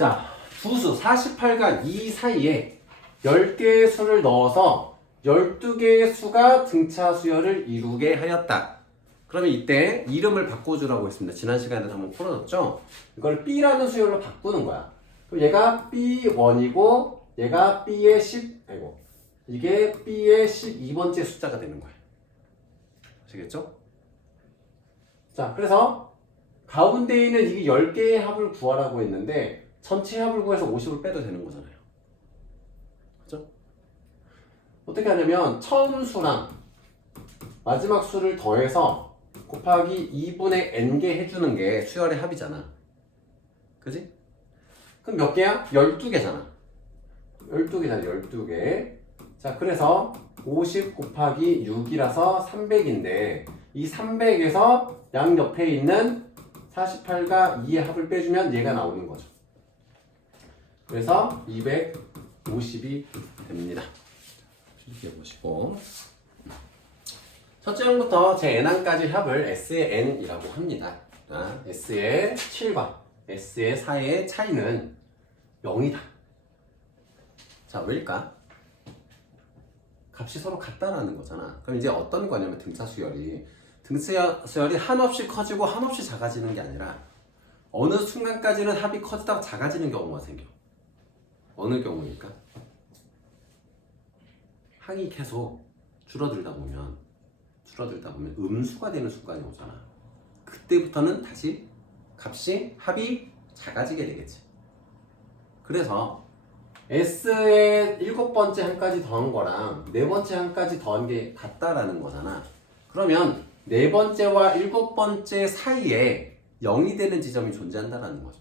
자, 두수 48과 2 사이에 10개의 수를 넣어서 12개의 수가 등차 수열을 이루게 하였다. 그러면 이때 이름을 바꿔주라고 했습니다. 지난 시간에 한번 풀어줬죠? 이걸 B라는 수열로 바꾸는 거야. 그럼 얘가 B1이고 얘가 B의 10, 아이고 이게 B의 12번째 숫자가 되는 거야. 아시겠죠? 자, 그래서 가운데 있는 이 10개의 합을 구하라고 했는데 전체 합을 구해서 50을 빼도 되는 거잖아요. 그죠? 어떻게 하냐면 처음 수랑 마지막 수를 더해서 곱하기 2분의 n개 해주는 게 수열의 합이잖아. 그지? 그럼 몇 개야? 12개잖아. 12개잖아, 12개. 자, 그래서 50 곱하기 6이라서 300인데 이 300에서 양 옆에 있는 48과 2의 합을 빼주면 얘가 나오는 거죠. 그래서 250이 됩니다. 이렇게 보시고 첫째 항부터 제 n항까지 합을 S의 n이라고 합니다. S의 7과 S의 4의 차이는 0이다. 자, 왜일까? 값이 서로 같다라는 거잖아. 그럼 이제 어떤 거냐면 등차 수열이 한없이 커지고 한없이 작아지는 게 아니라 어느 순간까지는 합이 커지다가 작아지는 경우가 생겨. 어느 경우일까? 항이 계속 줄어들다 보면 음수가 되는 순간이 오잖아. 그때부터는 다시 합이 작아지게 되겠지. 그래서 S의 7번째 항까지 더한 거랑 4번째 항까지 더한 게 같다라는 거잖아. 그러면 4번째와 7번째 사이에 0이 되는 지점이 존재한다라는 거죠.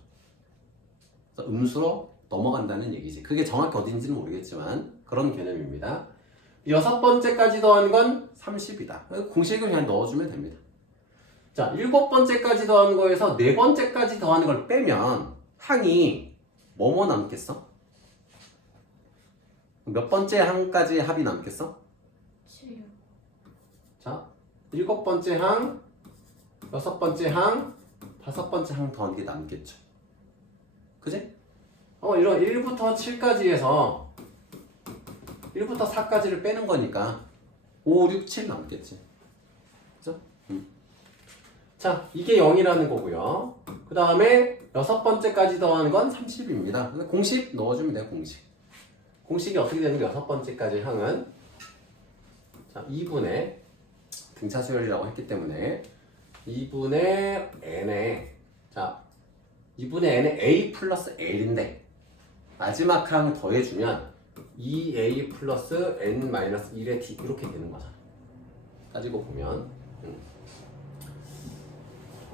그래서 음수로 넘어간다는 얘기지. 그게 정확히 어딘지는 모르겠지만 그런 개념입니다. 6번째까지 더한 건 30이다. 공식을 그냥 넣어주면 됩니다. 자, 7번째까지 더한 거에서 4번째까지 더하는 걸 빼면 항이 뭐뭐 남겠어? 몇 번째 항까지 합이 남겠어? 7. 자, 7번째 항, 6번째 항, 5번째 항 더한 게 남겠죠. 그지? 이런 1부터 7까지 해서 1부터 4까지를 빼는 거니까 5, 6, 7 남겠지. 그죠? 자, 이게 0이라는 거고요. 그 다음에 6번째까지 더하는 건 30입니다. 공식 넣어주면 돼요, 공식. 공식이 어떻게 되는 게 6번째까지 항은 자, 2분의 등차 수열이라고 했기 때문에 2분의 n에 자, 2분의 n에 a 플러스 l인데 마지막 항 더해주면 2a 플러스 n 마이너스 1의 d 이렇게 되는 거잖아. 따지고 보면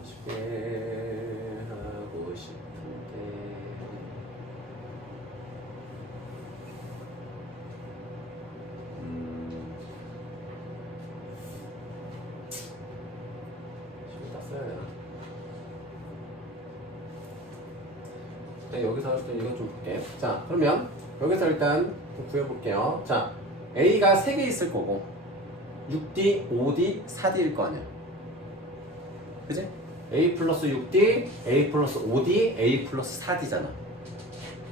쉽게 하고 싶은데 쉽게 써야 되나? 일단 여기서 일단 이거 좀 볼게. 자, 그러면 여기서 일단 구해볼게요. 자, A가 3개 있을 거고 6D, 5D, 4D일 거 아니야. 그지? A 플러스 6D, A 플러스 5D, A 플러스 4D잖아.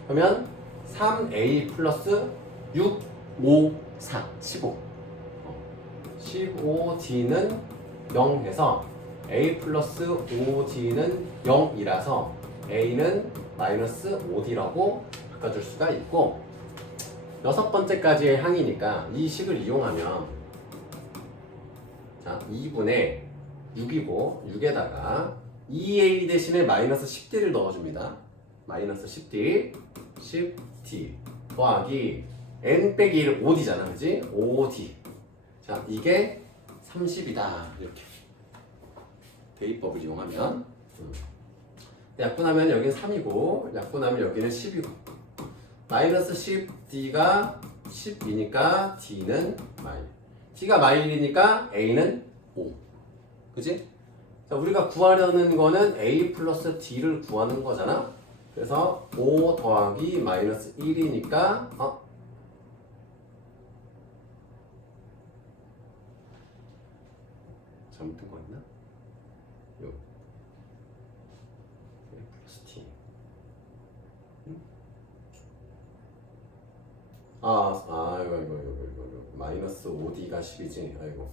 그러면 3A 플러스 6, 5, 4, 15. 15D는 0 해서 A 플러스 5D는 0이라서 A는 마이너스 5D라고 바꿔줄 수가 있고 6번째까지의 항이니까 이 식을 이용하면 자 2분의 6이고 6에다가 2A 대신에 마이너스 10D를 넣어줍니다. 마이너스 10D 10D 더하기 N 빼기 1 5D잖아. 그지? 5D 자 이게 30이다. 이렇게 대입법을 이용하면 약분하면 여기는 3이고 약분하면 여기는 10이고 마이너스 10D가 10이니까 D는 마일 D가 마일이니까 A는 5 그치? 자, 우리가 구하려는 거는 A 플러스 D를 구하는 거잖아. 그래서 5 더하기 마이너스 1이니까 잘못된 거 있나? A 플러스 D 이거. 마이너스 5D가 10이지. 아이고.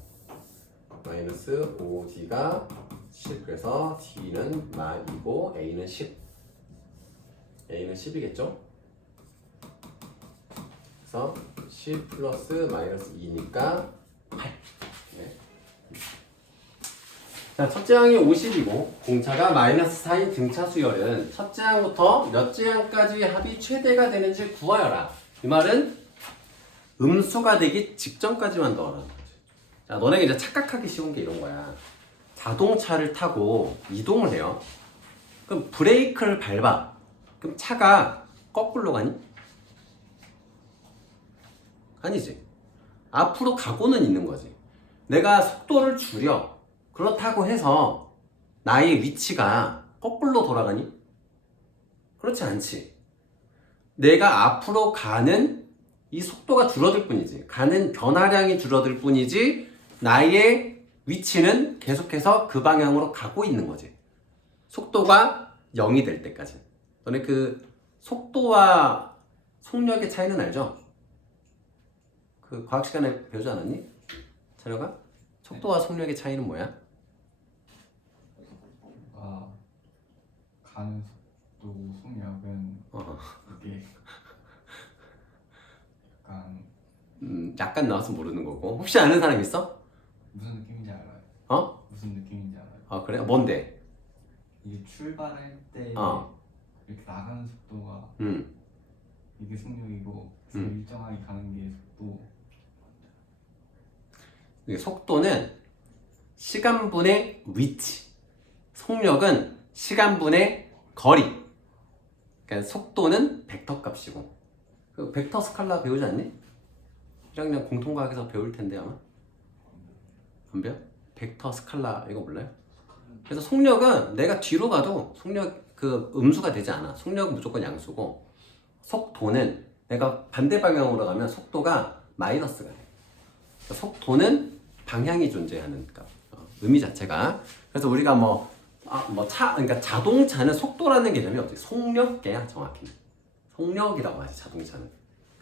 마이너스 5D가 10. 그래서 D는 마이고 A는 10. A는 10이겠죠? 그래서 10 플러스 마이너스 2니까 8. 네. 자, 첫째 항이 50이고 공차가 마이너스 4인 등차 수열은 첫째 항부터 몇째 항까지 합이 최대가 되는지 구하여라. 이 말은 음수가 되기 직전까지만 넣으라는 거지. 자, 너네가 이제 착각하기 쉬운 게 이런 거야. 자동차를 타고 이동을 해요. 그럼 브레이크를 밟아. 그럼 차가 거꾸로 가니? 아니지. 앞으로 가고는 있는 거지. 내가 속도를 줄여. 그렇다고 해서 나의 위치가 거꾸로 돌아가니? 그렇지 않지. 내가 앞으로 가는 이 속도가 줄어들 뿐이지. 가는 변화량이 줄어들 뿐이지 나의 위치는 계속해서 그 방향으로 가고 있는 거지. 속도가 0이 될 때까지. 너네 그 속도와 속력의 차이는 알죠? 그 과학 시간에 배우지 않았니? 자료가? 속도와 속력의 차이는 뭐야? 가는 속도 속력은 이게 약간 나와서 모르는 거고. 혹시 아는 사람 있어? 무슨 느낌인지 알아요? 어? 무슨 느낌인지 알아요? 아 그래? 뭔데? 이게 출발할 때 이렇게 나가는 속도가 이게 속력이고 일정하게 가는 게 속도. 속도는 시간분의 위치, 속력은 시간분의 거리. 그러니까 속도는 벡터 값이고. 그 벡터 스칼라 배우지 않니? 1학년 공통과학에서 배울 텐데 아마. 안 배워? 벡터 스칼라 이거 몰라요? 그래서 속력은 내가 뒤로 가도 속력 그 음수가 되지 않아. 속력은 무조건 양수고, 속도는 내가 반대 방향으로 가면 속도가 마이너스가 돼. 그러니까 속도는 방향이 존재하는 값, 의미 자체가. 그래서 우리가 그러니까 자동차는 속도라는 개념이 없지. 속력계야 정확히. 속력이라고 하지 자동차는.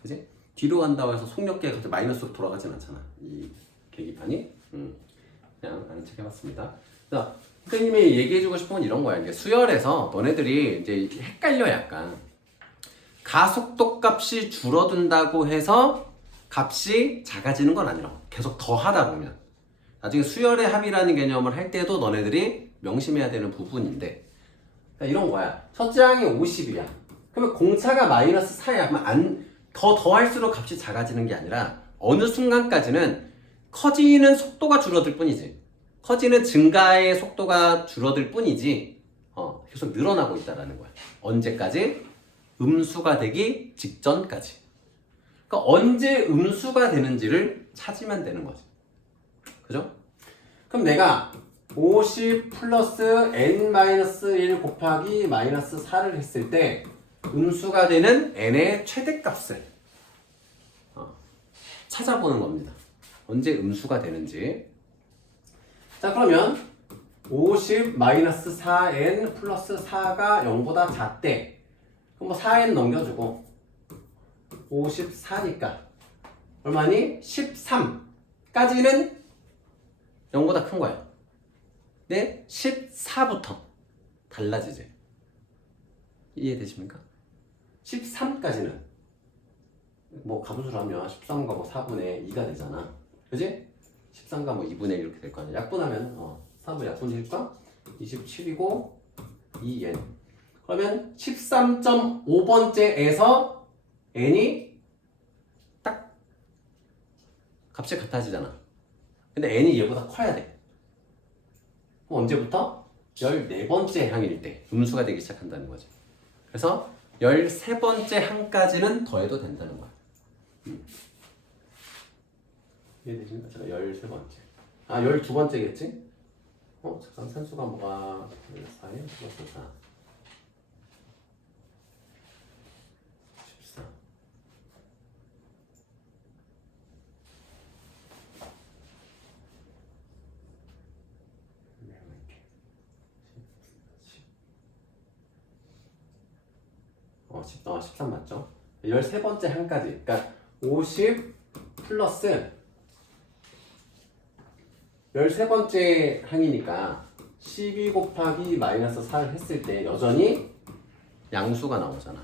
그지? 뒤로 간다고 해서 속력계가 갑자기 마이너스로 돌아가진 않잖아. 이 계기판이. 그냥 아는 척 해봤습니다. 자, 선생님이 얘기해주고 싶은 건 이런 거야. 이제 수열에서 너네들이 이제 헷갈려 약간. 가속도 값이 줄어든다고 해서 값이 작아지는 건 아니라고. 계속 더 하다 보면 나중에 수열의 합이라는 개념을 할 때도 너네들이 명심해야 되는 부분인데, 이런 거야. 첫째 항이 50이야. 그러면 공차가 마이너스 4야. 그러면 더 할수록 값이 작아지는 게 아니라 어느 순간까지는 커지는 속도가 줄어들 뿐이지, 커지는 증가의 속도가 줄어들 뿐이지 계속 늘어나고 있다는 거야. 언제까지? 음수가 되기 직전까지. 그러니까 언제 음수가 되는지를 찾으면 되는 거지. 그죠? 그럼 내가 50 플러스 n-1 곱하기 마이너스 4를 했을 때 음수가 되는 n의 최대값을 찾아보는 겁니다. 언제 음수가 되는지. 자, 그러면 50 마이너스 4n 플러스 4가 0보다 작대. 그럼 4n 넘겨주고 54니까 얼마니? 13까지는 0보다 큰 거야. 네? 14부터 달라지지. 이해되십니까? 13까지는 가분수로 하면 13과 4분의 2가 되잖아. 그지? 13과 2분의 1 이렇게 될 거 아니야. 약분하면 4분의 약분 1과 27이고 2n. 그러면 13.5번째에서 n이 딱 값이 같아지잖아. 근데 n이 얘보다 커야 돼. 그럼 언제부터? 14번째 항일 때 음수가 되기 시작한다는 거지. 그래서 13번째 항까지는 더해도 된다는 거야. 이해되십니까? 제가 13번째. 12번째겠지? 잠깐 산수가 뭐가 4에 플러스 4. 14. 어, 13 맞죠? 13번째 항까지. 그러니까 50 플러스 13번째 항이니까 12 곱하기 마이너스 4를 했을 때 여전히 양수가 나오잖아.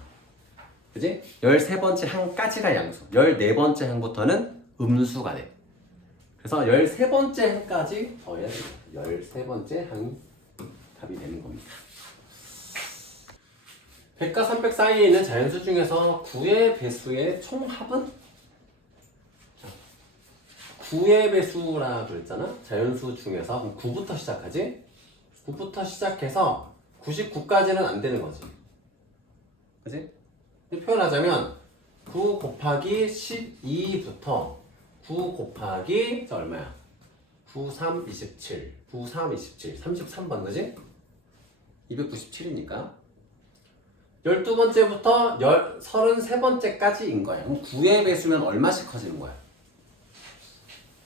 그지? 13번째 항까지가 양수, 14번째 항부터는 음수가 돼. 그래서 13번째 항까지 더해야 돼. 13번째 항이 답이 되는 겁니다. 100과 300 사이에 있는 자연수 중에서 9의 배수의 총합은? 9의 배수라 그랬잖아? 자연수 중에서. 그럼 9부터 시작하지? 9부터 시작해서 99까지는 안 되는 거지. 그치? 표현하자면 9 곱하기 12부터 9 곱하기 자 얼마야? 9, 3, 27 9, 3, 27 33번 그지? 297이니까 12번째부터 33번째까지인 거야. 그럼 9의 배수면 얼마씩 커지는 거야?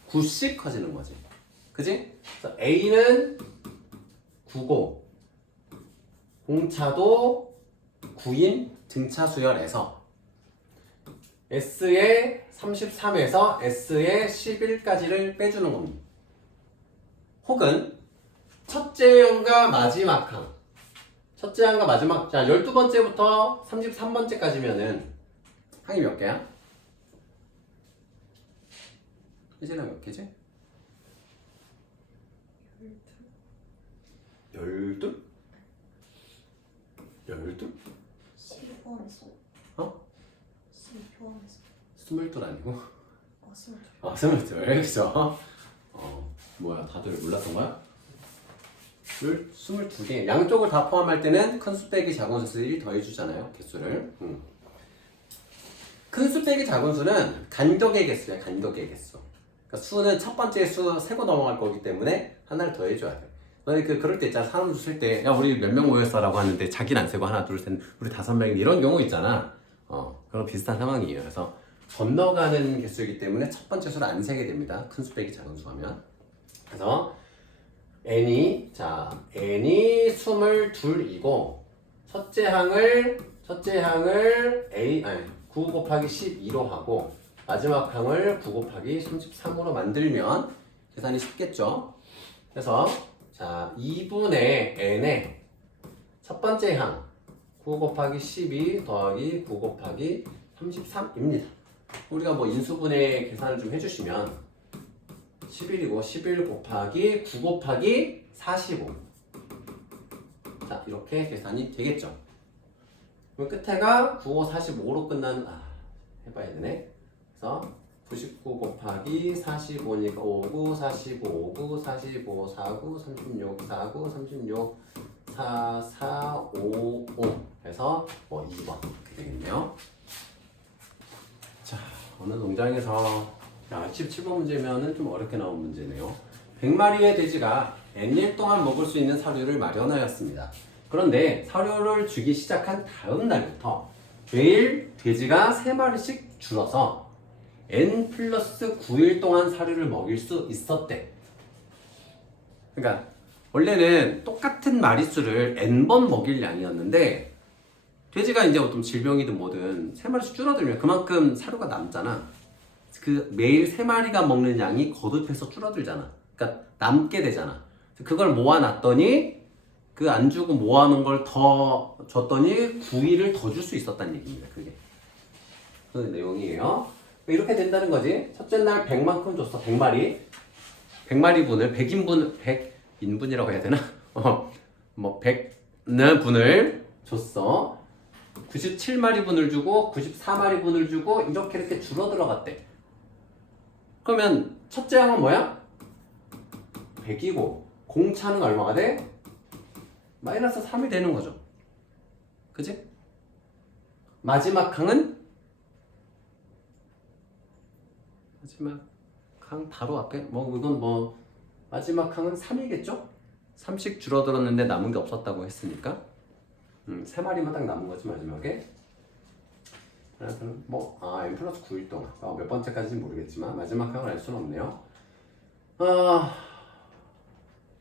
9씩 커지는 거지. 그지? 그래서 A는 9고 공차도 9인 등차 수열에서 S의 33에서 S의 11까지를 빼주는 겁니다. 혹은 첫째 항과 마지막 항. 첫째 항과 마지막, 자 12번째부터 33번째까지면은 항이 몇 개야? 혜진아 몇 개지? 12? 12? 12 포함했어. 어? 12 포함했어. 22 아니고? 22. 22. 그죠? 뭐야, 다들 몰랐던 거야? 22개. 양쪽을 다 포함할 때는 큰 수 빼기 작은 수 1 더해주잖아요, 개수를. 큰 수 빼기 작은 수는 간격의 개수야, 간격의 개수. 그러니까 수는 첫 번째 수 세고 넘어갈 거기 때문에 하나를 더해줘야 돼. 너네 그럴 때 있잖아. 사람 쓸 때, 야, 우리 몇 명 모였어라고 하는데 자기는 안 세고 하나, 둘, 셋, 우리 5명인데 이런 경우 있잖아. 그런 비슷한 상황이에요. 그래서 건너가는 개수이기 때문에 첫 번째 수를 안 세게 됩니다. 큰 수 빼기 작은 수 하면. 그래서 n이 22이고 첫째 항을 9 곱하기 12로 하고 마지막 항을 9 곱하기 33으로 만들면 계산이 쉽겠죠. 그래서 자 2분의 n의 첫 번째 항 9 곱하기 12 더하기 9 곱하기 33입니다. 우리가 뭐 인수분해 계산을 좀 해주시면 11이고 11 곱하기 9 곱하기 45. 자 이렇게 계산이 되겠죠. 그럼 끝에가 9, 5, 45로 끝나는 해봐야 되네. 그래서 99 곱하기 45니까 59, 45, 59, 45, 49, 36, 49, 36, 4, 4, 5, 5 해서 뭐 2번 이렇게 되겠네요. 자 어느 농장에서 17번 문제면은 좀 어렵게 나온 문제네요. 100마리의 돼지가 N일 동안 먹을 수 있는 사료를 마련하였습니다. 그런데 사료를 주기 시작한 다음 날부터 매일 돼지가 3마리씩 줄어서 N 플러스 9일 동안 사료를 먹일 수 있었대. 그러니까 원래는 똑같은 마리수를 N번 먹일 양이었는데 돼지가 이제 어떤 질병이든 뭐든 3마리씩 줄어들면 그만큼 사료가 남잖아. 그 매일 3마리가 먹는 양이 거듭해서 줄어들잖아. 그러니까 남게 되잖아. 그걸 모아놨더니 그 안 주고 모아놓은 걸 더 줬더니 9일을 더 줄 수 있었다는 얘기입니다. 그게 그 내용이에요. 이렇게 된다는 거지. 첫째 날 100만큼 줬어. 100마리 100마리 분을 100인분이라고 해야 되나? 뭐 100는 분을 줬어. 97마리 분을 주고 94마리 분을 주고 이렇게 줄어들어갔대. 그러면 첫째 항은 뭐야? 100이고 공차는 얼마가 돼? 마이너스 3이 되는 거죠. 그치? 마지막 항은? 마지막 항 바로 앞에 이건 마지막 항은 3이겠죠? 3씩 줄어들었는데 남은 게 없었다고 했으니까 3마리만 딱 남은 거지 마지막에. n 플러스 9일 동안 몇 번째까지는 모르겠지만 마지막 항을 알 수는 없네요.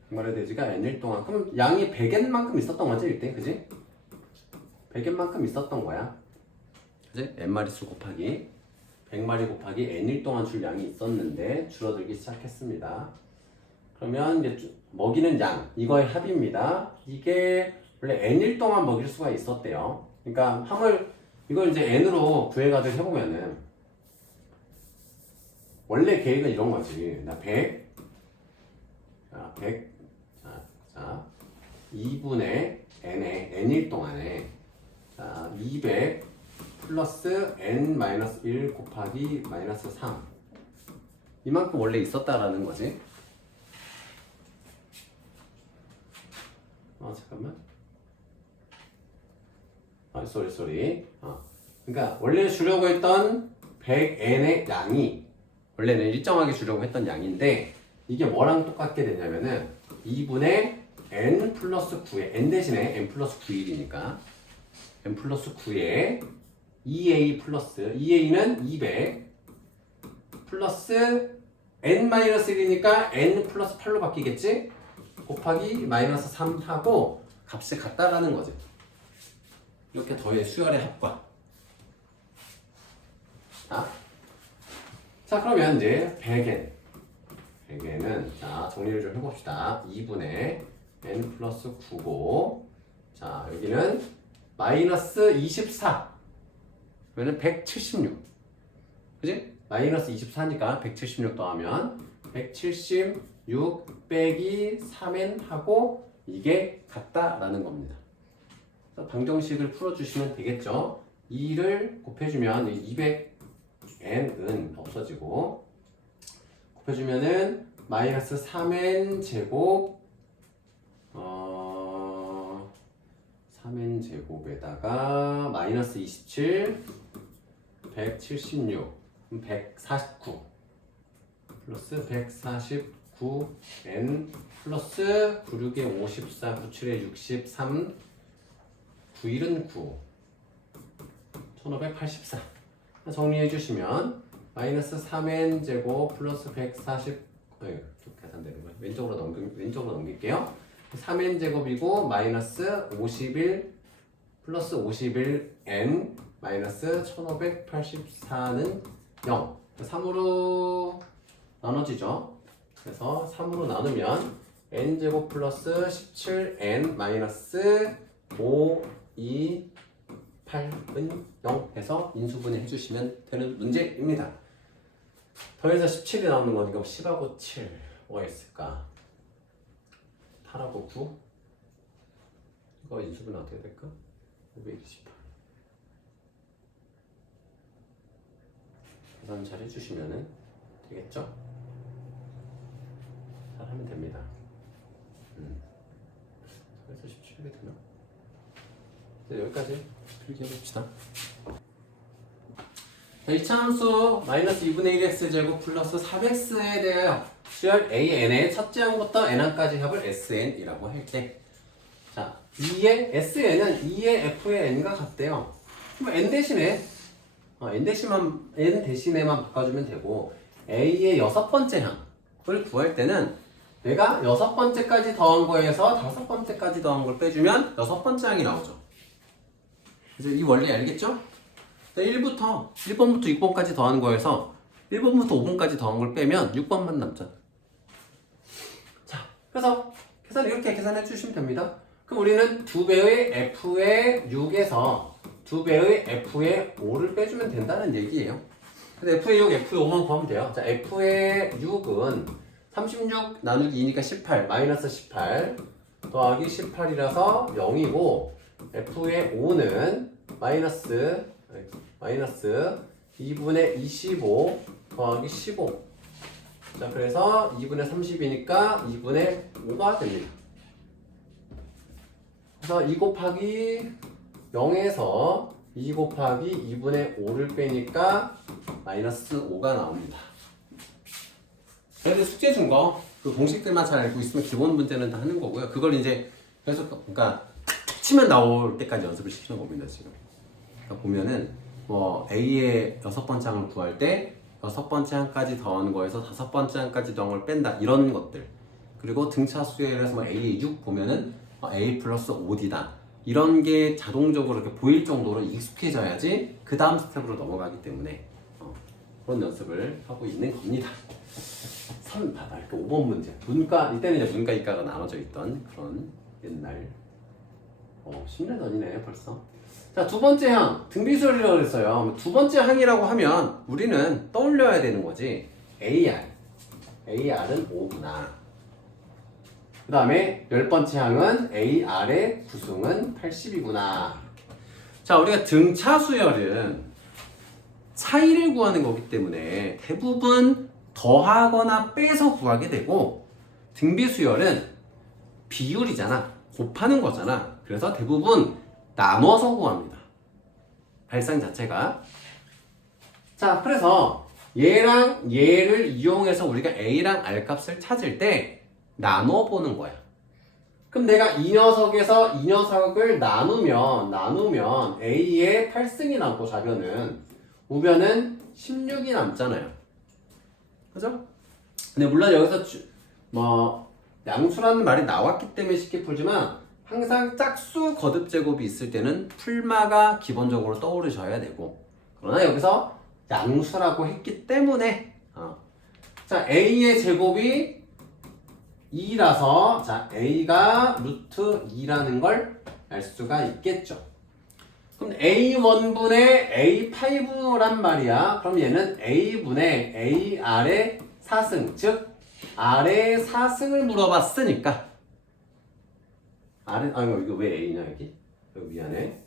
말의 돼지가 n일 동안 그럼 양이 100n만큼 있었던 거지 이때 그지? 100n만큼 있었던 거야. 그지? n마리수 곱하기 100마리 곱하기 n일 동안 줄 양이 있었는데 줄어들기 시작했습니다. 그러면 이제 먹이는 양, 이거의 합입니다. 이게 원래 n일 동안 먹일 수가 있었대요. 그러니까 함을 이걸 이제 n으로 구해가지고 해보면은 원래 계획은 이런 거지. 나 100, 자, 100, 자, 2분의 n에 n일 동안에 자, 200 플러스 n-1 곱하기 마이너스 3 이만큼 원래 있었다라는 거지. 잠깐만. 쏘리. 그러니까 원래 주려고 했던 100n의 양이 원래는 일정하게 주려고 했던 양인데 이게 뭐랑 똑같게 되냐면은 2분의 n 플러스 9에 n 대신에 n 플러스 9일이니까 n 플러스 9에 2a 플러스 2a는 200 플러스 n-1이니까 n 플러스 8로 바뀌겠지? 곱하기 마이너스 3 하고 값이 같다라는 거지. 이렇게 더해 수열의 합과. 자 그러면 이제 100n은 자 정리를 좀 해봅시다. 2분의 n 플러스 9고 자 여기는 마이너스 24 그러면 176 그지? 마이너스 24니까 176 더하면 176 빼기 3n 하고 이게 같다라는 겁니다. 그래서 방정식을 풀어주시면 되겠죠. 2를 곱해주면 200n은 없어지고 곱해주면은 마이너스 3n 제곱 3n 제곱에다가 마이너스 27 176 149 플러스 149n 플러스 96에 54 97에 63 91은 9 1584 정리해 주시면 마이너스 3n 제곱 플러스 140 계산되는 거예요. 왼쪽으로 넘길게요. 3n 제곱이고 마이너스 51 플러스 51n 마이너스 1584는 0 3으로 나눠지죠. 그래서 3으로 나누면 n제곱 플러스 17n 마이너스 5, 2, 8은 0 해서 인수분해 해주시면 되는 문제입니다. 더해서 17이 나오는 거니까 10하고 7 뭐가 있을까? 8하고 9 이거 인수분해 어떻게 될까? 528 계산 잘 해주시면 되겠죠? 잘 하면 됩니다. 그래서 17이 되나? 네, 여기까지 필기 해봅시다. 자, 이차함수 마이너스 2분의 1x 제곱 플러스 4x에 대하여 수열 AN의 첫째 항부터 n항까지 합을 SN이라고 할게. 자, 2의 SN은 2의 F의 n과 같대요. 그럼 n 대신에 n 대신에만 바꿔주면 되고 A의 여섯 번째 항을 구할 때는 내가 여섯 번째까지 더한 거에서 다섯 번째까지 더한 걸 빼주면 여섯 번째 항이 나오죠. 그래서 이 원리 알겠죠? 1번부터 6번까지 더한 거에서 1번부터 5번까지 더한 걸 빼면 6번만 남잖아. 자, 그래서 계산 이렇게 계산해 주시면 됩니다. 그럼 우리는 2배의 F의 6에서 2배의 F의 5를 빼주면 된다는 얘기예요. 그래서 F의 6, F의 5만 구하면 돼요. 자, F의 6은 36 나누기 2니까 18, 마이너스 18 더하기 18이라서 0이고 F의 5는 마이너스 2분의 25 더하기 15 자 그래서 2분의 30이니까 2분의 5가 됩니다. 그래서 2 곱하기 0에서 2 곱하기 2분의 5를 빼니까 마이너스 5가 나옵니다. 그래서 숙제 준 거 그 공식들만 잘 알고 있으면 기본 문제는 다 하는 거고요. 그걸 이제 계속 그러니까 치면 나올 때까지 연습을 시키는 겁니다. 지금 그러니까 보면은 뭐 A의 여섯 번째 항을 구할 때 여섯 번째 항까지 더한 거에서 다섯 번째 항까지 더한 걸 뺀다 이런 것들 그리고 등차 수열에서 뭐 A의 6 보면은 A 플러스 5D다 이런 게 자동적으로 이렇게 보일 정도로 익숙해져야지 그 다음 스텝으로 넘어가기 때문에 그런 연습을 하고 있는 겁니다. 봐봐, 이렇게 5번 문제. 문과, 이때는 이제 문과, 이과가 나눠져 있던 그런 옛날. 10년 전이네, 벌써. 자, 두 번째 항, 등비수열이라고 그랬어요. 두 번째 항이라고 하면 우리는 떠올려야 되는 거지. AR. AR은 5구나. 그 다음에 10번째 항은 AR의 구승은 80이구나. 자, 우리가 등차 수열은 차이를 구하는 거기 때문에 대부분 더하거나 빼서 구하게 되고, 등비수열은 비율이잖아. 곱하는 거잖아. 그래서 대부분 나눠서 구합니다. 발상 자체가. 자, 그래서 얘랑 얘를 이용해서 우리가 A랑 R 값을 찾을 때 나눠보는 거야. 그럼 내가 이 녀석에서 이 녀석을 나누면 A의 8승이 남고 좌변은, 우변은 16이 남잖아요. 그죠? 근데 물론 여기서 양수라는 말이 나왔기 때문에 쉽게 풀지만, 항상 짝수 거듭 제곱이 있을 때는 풀마가 기본적으로 떠오르셔야 되고, 그러나 여기서 양수라고 했기 때문에 자, A의 제곱이 2라서 자, A가 루트 2라는 걸 알 수가 있겠죠. 그럼 A1분의 A5란 말이야. 그럼 얘는 A분의 AR의 4승, 즉 R의 4승을 물어봤으니까 R은, 이거 왜 A냐 여기? 여기 미안해.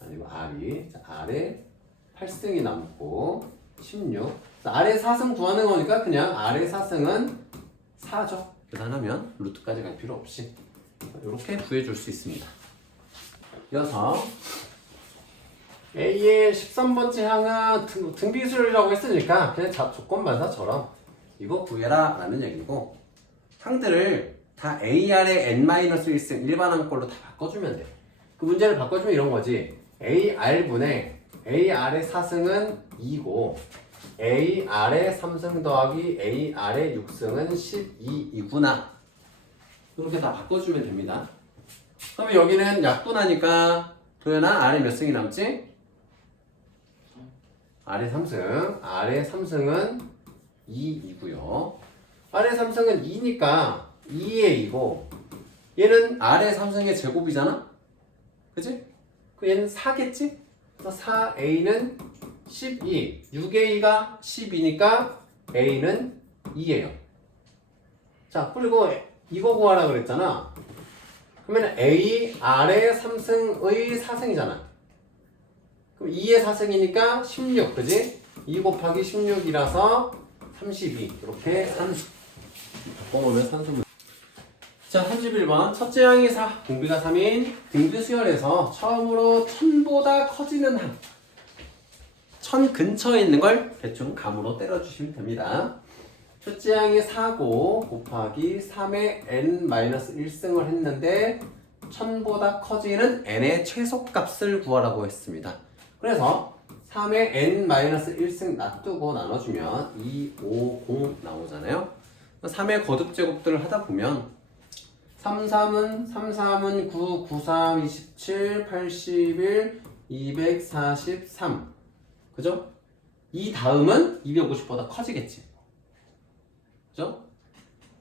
아니고 R이, 자, R의 8승이 남고 16. R의 4승 구하는 거니까 그냥 R의 4승은 4죠. 계산하면 루트까지 갈 필요 없이 이렇게 구해줄 수 있습니다. 이어서 A의 13번째 항은 등비수열이라고 했으니까 그냥 조건반사처럼 이거 구해라 라는 얘기고, 항들을 다 AR의 n-1승 일반항 걸로 다 바꿔주면 돼. 그 문제를 바꿔주면 이런 거지. AR분의 AR의 4승은 2고 AR의 3승 더하기 AR의 6승은 12이구나. 이렇게 다 바꿔주면 됩니다. 그러면 여기는 약분하니까 도연아 R의 몇 승이 남지? R의 3승. R의 3승은 2이고요. R의 3승은 2니까 2의 2고, 얘는 R의 3승의 제곱이잖아? 그치? 그 얘는 4겠지? 그래서 4A는 12. 6A가 12니까 A는 2예요. 자, 그리고 이거 구하라 그랬잖아. 그러면 A, R의 3승의 4승이잖아. 그럼 2의 4승이니까 16, 그지? 2 곱하기 16이라서 32. 이렇게 산수. 바꿔보면 산수. 자, 31번. 첫째 항이 4, 등비가 3인 등비수열에서 처음으로 1000보다 커지는 항. 1000 근처에 있는 걸 대충 감으로 때려주시면 됩니다. 첫째 항이 4고 곱하기 3의 n-1승을 했는데 1000보다 커지는 n의 최소값을 구하라고 했습니다. 그래서 3의 n-1승 놔두고 나눠주면 2, 5, 0 나오잖아요. 3의 거듭제곱들을 하다 보면 3, 3은 9, 9, 3, 27, 81, 243. 그죠? 이 다음은 250보다 커지겠지. 그죠?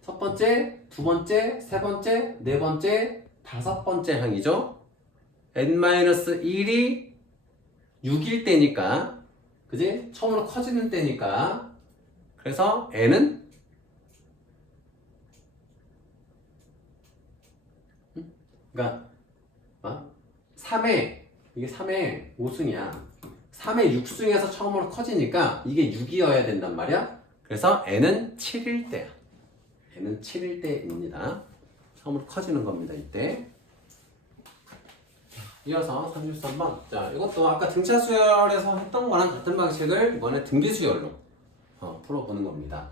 첫 번째, 두 번째, 세 번째, 네 번째, 다섯 번째 항이죠. n-1이 6일 때니까, 그지? 처음으로 커지는 때니까. 그래서 n은 그러니까 3의 이게 3의 5승이야. 3의 6승에서 처음으로 커지니까 이게 6이어야 된단 말이야. 그래서 n은 7일 때야. n은 7일 때입니다. 처음으로 커지는 겁니다. 이때. 이어서 33번. 자, 이것도 아까 등차 수열에서 했던 거랑 같은 방식을 이번에 등비 수열로 풀어보는 겁니다.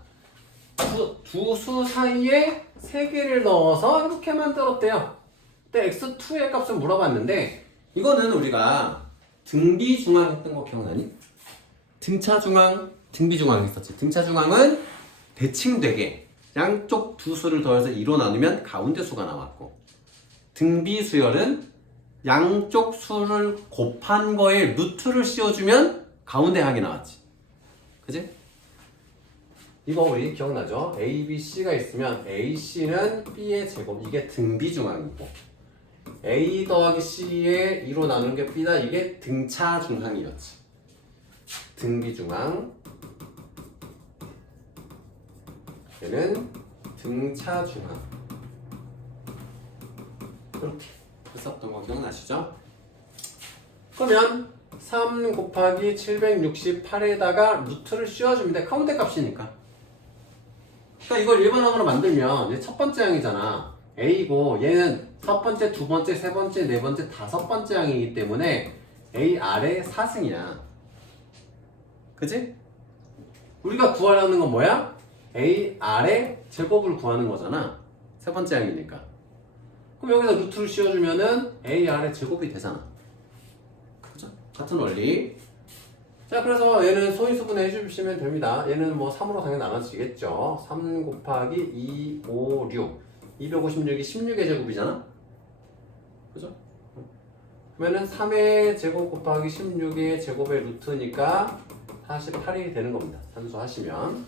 두 수 사이에 3개를 넣어서 이렇게 만들었대요. 그때 x2의 값을 물어봤는데, 이거는 우리가 등비 중항 했던 거 기억나니? 등차 중항, 등비 중항 했었지. 등차 중항은 대칭되게 양쪽 두 수를 더해서 2로 나누면 가운데 수가 나왔고, 등비 수열은 양쪽 수를 곱한 거에 루트를 씌워주면 가운데 항이 나왔지. 그지? 이거 우리 기억나죠? A, B, C가 있으면 A, C는 B의 제곱, 이게 등비중항이고 A 더하기 C의 2로 나누는 게 B다, 이게 등차중항이었지. 등비중항, 얘는 등차중항. 이렇게 했었던 거 기억나시죠? 그러면 3 곱하기 768에다가 루트를 씌워줍니다. 카운트 값이니까. 그러니까 이걸 일반항으로 만들면 얘 첫 번째 항이잖아. A고 얘는 첫 번째, 두 번째, 세 번째, 네 번째, 다섯 번째 항이기 때문에 A 아래 4승이야. 그지? 우리가 구하려는 건 뭐야? A 아래 제곱을 구하는 거잖아. 세 번째 항이니까. 그럼 여기서 루트를 씌워주면은 A 아래 제곱이 되잖아. 그죠? 같은 원리. 자, 그래서 얘는 소인수분해 해주시면 됩니다. 얘는 뭐 3으로 당연히 나눠지겠죠. 3 곱하기 2, 5, 6. 256이 16의 제곱이잖아? 그죠? 그러면은 3의 제곱 곱하기 16의 제곱의 루트니까 48이 되는 겁니다. 산수하시면.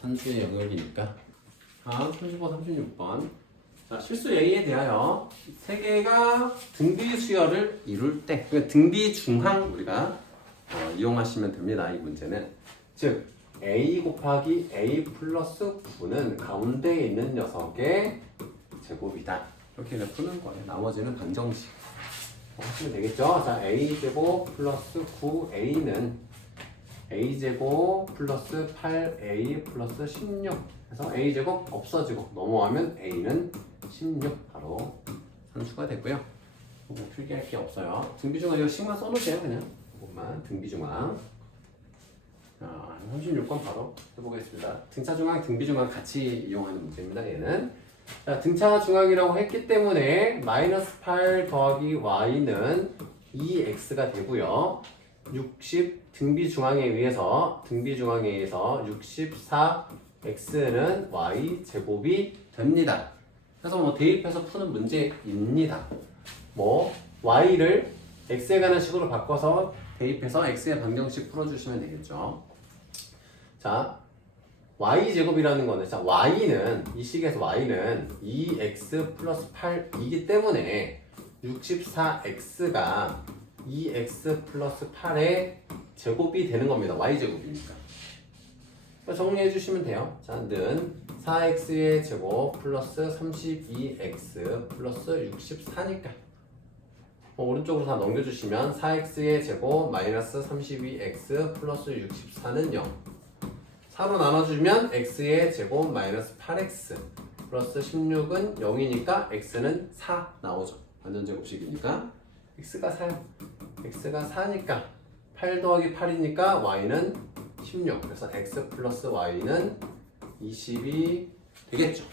산수의 연결이니까. 다음 35, 36번. 자, 실수 A에 대하여 세 개가 등비 수열을 이룰 때, 그러니까 등비 중항 우리가 이용하시면 됩니다. 이 문제는. 즉, A 곱하기 A 플러스 9는 가운데에 있는 녀석의 제곱이다. 이렇게 푸는 거예요. 나머지는 방정식 하시면 되겠죠. 자, A제곱 플러스 9A는 A제곱 플러스 8A 플러스 16. 그래서 A제곱 없어지고 넘어가면 A는 16 바로 산수가 되고요. 뭐 필기할 게 없어요. 등비중항 이거 식만 써놓으세요. 그냥 이것만 등비중항. 자, 36번 바로 해보겠습니다. 등차중항, 등비중항 같이 이용하는 문제입니다. 얘는 자, 등차중항이라고 했기 때문에 마이너스 8 더하기 y는 2x가 되고요. 60 등비중항에 의해서 64x는 y 제곱이 됩니다. 그래서 뭐 대입해서 푸는 문제입니다. 뭐 y를 x에 관한 식으로 바꿔서 대입해서 x의 방정식 풀어주시면 되겠죠. 자, y제곱이라는 거는, 자, y는, 이 식에서 y는 2x 플러스 8이기 때문에 64x가 2x 플러스 8의 제곱이 되는 겁니다. y제곱이니까. 정리해 주시면 돼요. 자, 는 4x의 제곱 플러스 32x 플러스 64니까. 오른쪽으로 다 넘겨주시면 4x의 제곱 마이너스 32x 플러스 64는 0. 4로 나눠주면 x의 제곱 마이너스 8x 플러스 16은 0이니까 x는 4 나오죠. 반전제곱식이니까 x가 4요. x가 4니까 8 더하기 8이니까 y는 16. 그래서 x 플러스 y는 20이 되겠죠.